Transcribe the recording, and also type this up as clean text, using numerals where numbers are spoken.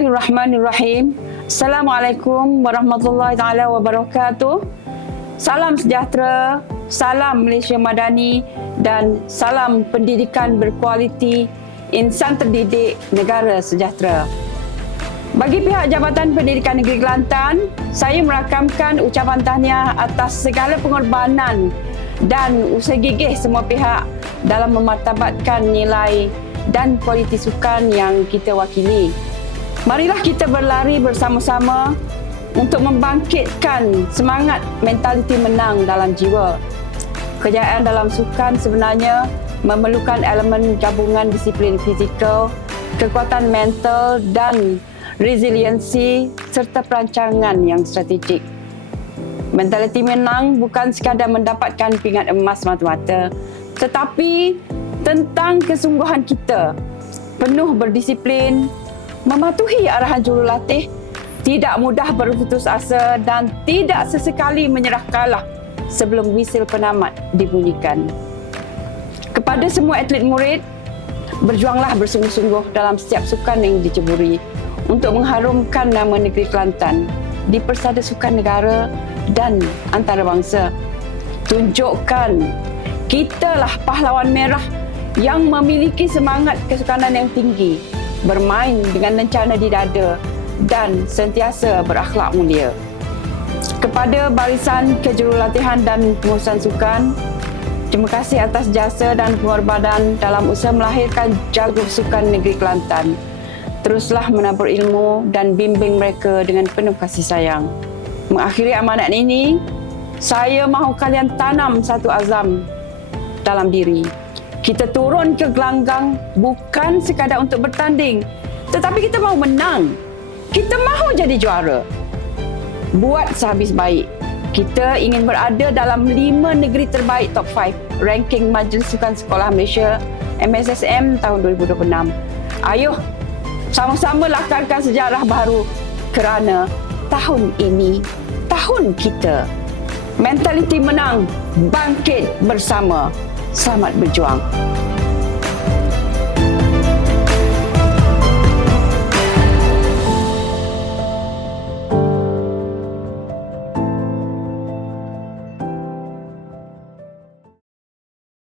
Bismillahirrahmanirrahim. Assalamualaikum warahmatullahi taala wabarakatuh. Salam sejahtera, salam Malaysia Madani dan salam pendidikan berkualiti, insan terdidik, negara sejahtera. Bagi pihak Jabatan Pendidikan Negeri Kelantan, saya merakamkan ucapan tahniah atas segala pengorbanan dan usaha gigih semua pihak dalam memartabatkan nilai dan kualiti sukan yang kita wakili. Marilah kita berlari bersama-sama untuk membangkitkan semangat mentaliti menang dalam jiwa. Kejayaan dalam sukan sebenarnya memerlukan elemen gabungan disiplin fizikal, kekuatan mental dan resiliensi serta perancangan yang strategik. Mentaliti menang bukan sekadar mendapatkan pingat emas mata-mata, tetapi tentang kesungguhan kita, penuh berdisiplin, mematuhi arahan jurulatih, tidak mudah berputus asa dan tidak sesekali menyerah kalah sebelum wisil penamat dibunyikan. Kepada semua atlet murid, berjuanglah bersungguh-sungguh dalam setiap sukan yang diceburi untuk mengharumkan nama negeri Kelantan di persada sukan negara dan antarabangsa. Tunjukkan kitalah pahlawan merah yang memiliki semangat kesukanan yang tinggi, bermain dengan lencana di dada dan sentiasa berakhlak mulia. Kepada barisan kejurulatihan dan pengurusan sukan, terima kasih atas jasa dan pengorbanan dalam usaha melahirkan jago sukan negeri Kelantan. Teruslah menabur ilmu dan bimbing mereka dengan penuh kasih sayang. Mengakhiri amanat ini, saya mahu kalian tanam satu azam dalam diri. Kita turun ke gelanggang bukan sekadar untuk bertanding, tetapi kita mahu menang. Kita mahu jadi juara. Buat sehabis baik. Kita ingin berada dalam 5 negeri terbaik top 5 ranking Majlis Sukan Sekolah Malaysia MSSM tahun 2026. Ayuh, sama-sama lakarkan sejarah baru kerana tahun ini tahun kita. Mentaliti menang, bangkit bersama. Selamat berjuang.